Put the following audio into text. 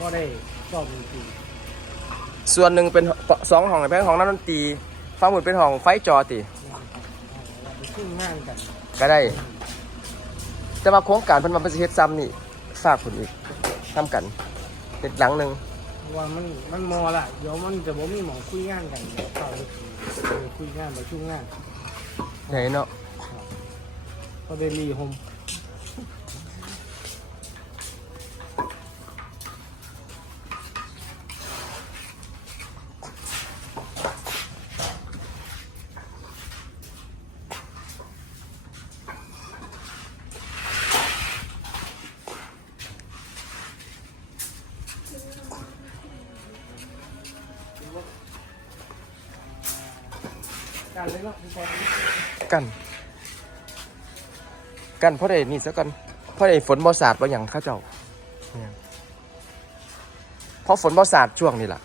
ก็ได้ชอบจริงส่วนหนึ่งเป็นสองห้องเป็นห้องนักดนตรีฟังหมดเป็นห้องไฟจอติๆเราไปขึ้นงานกันก็ได้ แต่ว่าโครงการเพิ่นมาเป็นสิเฮ็ดซ้ำนี่ฝากผลอีกทำกันเฮ็ดหลังหนึงเพราะว่ามันมันมอละเดี๋ยวมันจะบ่มีหมองคุยงานกันเดี๋ยวเข้าไปคุยงานประชุมงานใหญ่เนาะก็ได้รีโฮม การเลยเนาะพี่บอลกัน กันเพราะได้นี่ซะก่อนเพราะได้ฝนบ่สาดบ่หยังข้าเจ้าเนี่ยเพราะฝนบ่สาดช่วงนี้ล่ะ